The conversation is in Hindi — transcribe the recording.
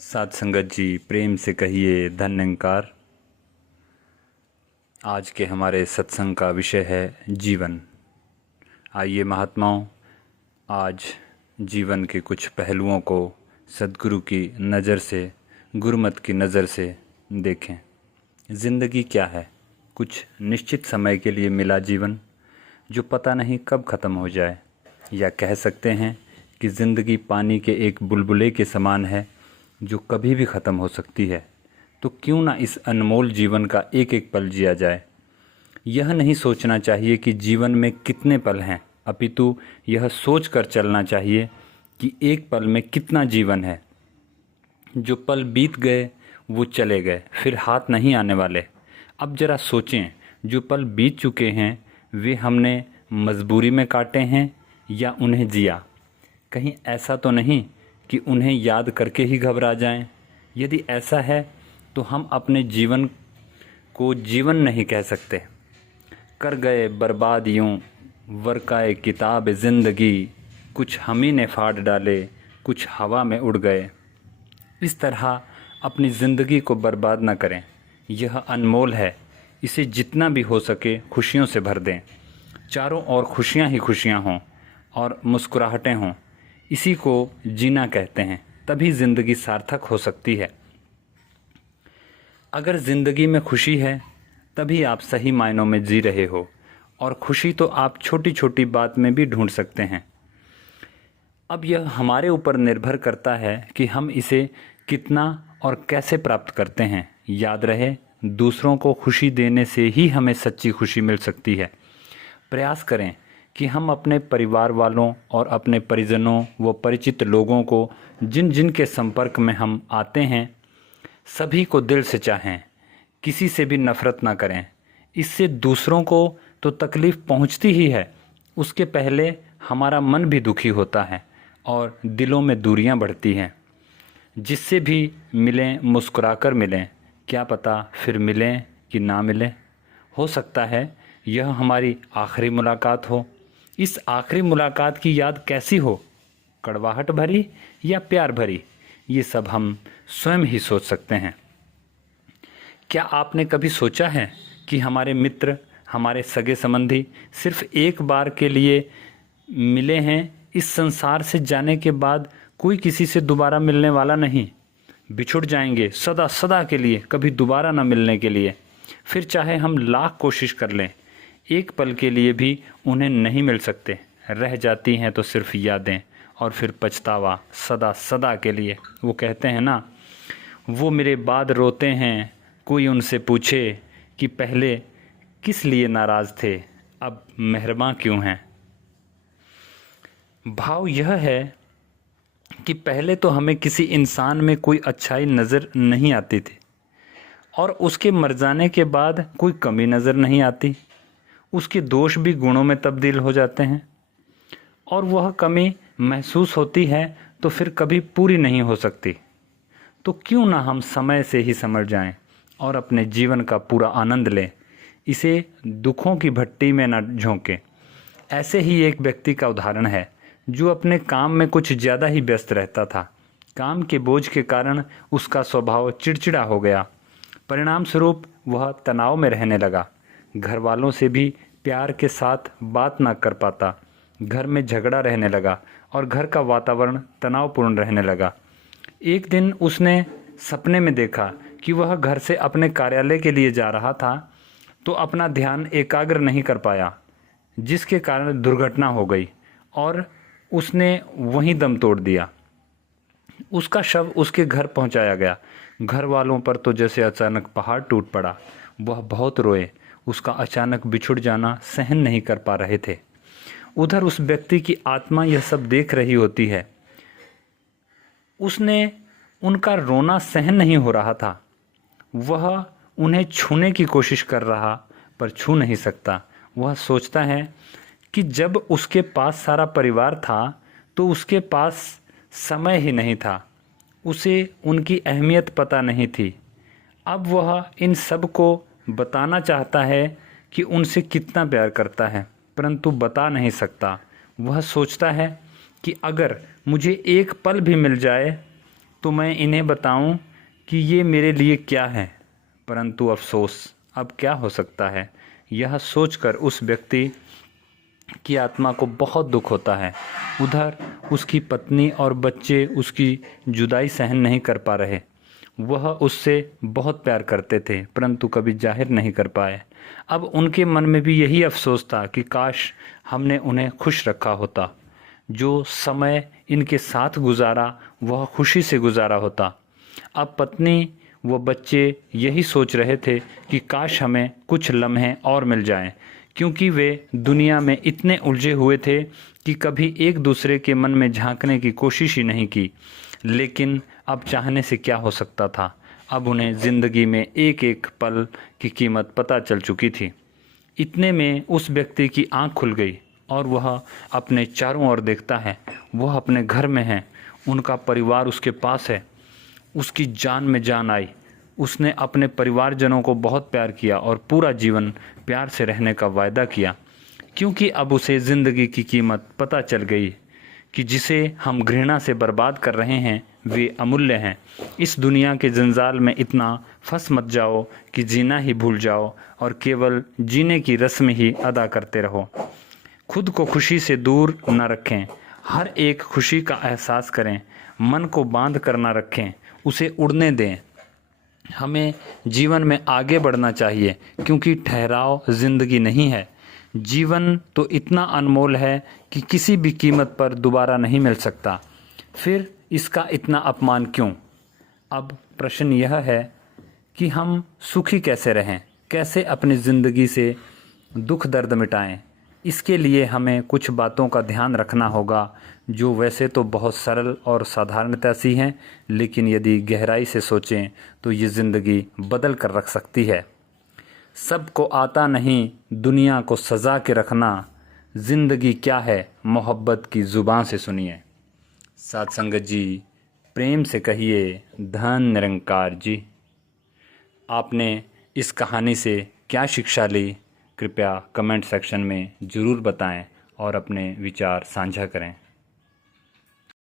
साथ संगत जी प्रेम से कहिए धन्यंकार। आज के हमारे सत्संग का विषय है जीवन। आइए महात्माओं, आज जीवन के कुछ पहलुओं को सद्गुरु की नज़र से, गुरुमत की नज़र से देखें। ज़िंदगी क्या है? कुछ निश्चित समय के लिए मिला जीवन जो पता नहीं कब ख़त्म हो जाए, या कह सकते हैं कि ज़िंदगी पानी के एक बुलबुले के समान है जो कभी भी ख़त्म हो सकती है। तो क्यों ना इस अनमोल जीवन का एक एक पल जिया जाए। यह नहीं सोचना चाहिए कि जीवन में कितने पल हैं, अपितु यह सोच कर चलना चाहिए कि एक पल में कितना जीवन है। जो पल बीत गए वो चले गए, फिर हाथ नहीं आने वाले। अब ज़रा सोचें, जो पल बीत चुके हैं वे हमने मजबूरी में काटे हैं या उन्हें जिया? कहीं ऐसा तो नहीं कि उन्हें याद करके ही घबरा जाएं। यदि ऐसा है तो हम अपने जीवन को जीवन नहीं कह सकते। कर गए बर्बाद यूं वर्काए किताब ज़िंदगी, कुछ हम ही ने फाड़ डाले, कुछ हवा में उड़ गए। इस तरह अपनी ज़िंदगी को बर्बाद न करें। यह अनमोल है, इसे जितना भी हो सके खुशियों से भर दें। चारों ओर खुशियाँ ही खुशियाँ हों और मुस्कुराहटें हों, इसी को जीना कहते हैं। तभी ज़िंदगी सार्थक हो सकती है। अगर ज़िंदगी में खुशी है तभी आप सही मायनों में जी रहे हो, और खुशी तो आप छोटी छोटी बात में भी ढूंढ सकते हैं। अब यह हमारे ऊपर निर्भर करता है कि हम इसे कितना और कैसे प्राप्त करते हैं। याद रहे, दूसरों को खुशी देने से ही हमें सच्ची खुशी मिल सकती है। प्रयास करें कि हम अपने परिवार वालों और अपने परिजनों व परिचित लोगों को जिन जिन के संपर्क में हम आते हैं सभी को दिल से चाहें, किसी से भी नफ़रत ना करें। इससे दूसरों को तो तकलीफ़ पहुंचती ही है, उसके पहले हमारा मन भी दुखी होता है और दिलों में दूरियां बढ़ती हैं। जिससे भी मिलें मुस्कुराकर मिलें, क्या पता फिर मिलें कि ना मिलें। हो सकता है यह हमारी आखिरी मुलाकात हो। इस आखिरी मुलाकात की याद कैसी हो, कड़वाहट भरी या प्यार भरी, ये सब हम स्वयं ही सोच सकते हैं। क्या आपने कभी सोचा है कि हमारे मित्र, हमारे सगे संबंधी सिर्फ एक बार के लिए मिले हैं? इस संसार से जाने के बाद कोई किसी से दोबारा मिलने वाला नहीं। बिछुड़ जाएंगे सदा सदा के लिए, कभी दोबारा ना मिलने के लिए। फिर चाहे हम लाख कोशिश कर लें, एक पल के लिए भी उन्हें नहीं मिल सकते। रह जाती हैं तो सिर्फ यादें और फिर पछतावा सदा सदा के लिए। वो कहते हैं ना, वो मेरे बाद रोते हैं, कोई उनसे पूछे कि पहले किस लिए नाराज़ थे, अब मेहरबान क्यों हैं। भाव यह है कि पहले तो हमें किसी इंसान में कोई अच्छाई नज़र नहीं आती थी, और उसके मर जाने के बाद कोई कमी नज़र नहीं आती। उसके दोष भी गुणों में तब्दील हो जाते हैं, और वह कमी महसूस होती है तो फिर कभी पूरी नहीं हो सकती। तो क्यों ना हम समय से ही समझ जाएं और अपने जीवन का पूरा आनंद लें, इसे दुखों की भट्टी में न झोंकें। ऐसे ही एक व्यक्ति का उदाहरण है जो अपने काम में कुछ ज़्यादा ही व्यस्त रहता था। काम के बोझ के कारण उसका स्वभाव चिड़चिड़ा हो गया। परिणाम स्वरूप वह तनाव में रहने लगा। घर वालों से भी प्यार के साथ बात ना कर पाता। घर में झगड़ा रहने लगा और घर का वातावरण तनावपूर्ण रहने लगा। एक दिन उसने सपने में देखा कि वह घर से अपने कार्यालय के लिए जा रहा था, तो अपना ध्यान एकाग्र नहीं कर पाया, जिसके कारण दुर्घटना हो गई और उसने वहीं दम तोड़ दिया। उसका शव उसके घर पहुंचाया गया। घर वालों पर तो जैसे अचानक पहाड़ टूट पड़ा। वह बहुत रोए, उसका अचानक बिछुड़ जाना सहन नहीं कर पा रहे थे। उधर उस व्यक्ति की आत्मा यह सब देख रही होती है। उसने उनका रोना सहन नहीं हो रहा था। वह उन्हें छूने की कोशिश कर रहा पर छू नहीं सकता। वह सोचता है कि जब उसके पास सारा परिवार था तो उसके पास समय ही नहीं था, उसे उनकी अहमियत पता नहीं थी। अब वह इन सब को बताना चाहता है कि उनसे कितना प्यार करता है, परंतु बता नहीं सकता। वह सोचता है कि अगर मुझे एक पल भी मिल जाए तो मैं इन्हें बताऊं कि ये मेरे लिए क्या है, परंतु अफसोस अब क्या हो सकता है, यह सोचकर उस व्यक्ति की आत्मा को बहुत दुख होता है। उधर उसकी पत्नी और बच्चे उसकी जुदाई सहन नहीं कर पा रहे। वह उससे बहुत प्यार करते थे, परंतु कभी जाहिर नहीं कर पाए। अब उनके मन में भी यही अफसोस था कि काश हमने उन्हें खुश रखा होता। जो समय इनके साथ गुजारा वह खुशी से गुजारा होता। अब पत्नी व बच्चे यही सोच रहे थे कि काश हमें कुछ लम्हे और मिल जाएं, क्योंकि वे दुनिया में इतने उलझे हुए थे कि कभी एक दूसरे के मन में झांकने की कोशिश ही नहीं की। लेकिन अब चाहने से क्या हो सकता था। अब उन्हें ज़िंदगी में एक एक पल की कीमत पता चल चुकी थी। इतने में उस व्यक्ति की आंख खुल गई और वह अपने चारों ओर देखता है। वह अपने घर में है, उनका परिवार उसके पास है। उसकी जान में जान आई। उसने अपने परिवारजनों को बहुत प्यार किया और पूरा जीवन प्यार से रहने का वायदा किया, क्योंकि अब उसे ज़िंदगी की कीमत पता चल गई कि जिसे हम घृणा से बर्बाद कर रहे हैं वे अमूल्य हैं। इस दुनिया के जंजाल में इतना फंस मत जाओ कि जीना ही भूल जाओ और केवल जीने की रस्म ही अदा करते रहो। खुद को खुशी से दूर न रखें, हर एक खुशी का एहसास करें। मन को बांध कर न रखें, उसे उड़ने दें। हमें जीवन में आगे बढ़ना चाहिए, क्योंकि ठहराव ज़िंदगी नहीं है। जीवन तो इतना अनमोल है कि किसी भी कीमत पर दोबारा नहीं मिल सकता। फिर इसका इतना अपमान क्यों? अब प्रश्न यह है कि हम सुखी कैसे रहें, कैसे अपनी ज़िंदगी से दुख दर्द मिटाएं। इसके लिए हमें कुछ बातों का ध्यान रखना होगा, जो वैसे तो बहुत सरल और साधारणता सी हैं, लेकिन यदि गहराई से सोचें तो ये ज़िंदगी बदल कर रख सकती है। सबको आता नहीं दुनिया को सजा के रखना, ज़िंदगी क्या है मोहब्बत की ज़ुबान से सुनिए। साथ संगत जी, प्रेम से कहिए धन निरंकार जी। आपने इस कहानी से क्या शिक्षा ली, कृपया कमेंट सेक्शन में ज़रूर बताएं और अपने विचार साझा करें।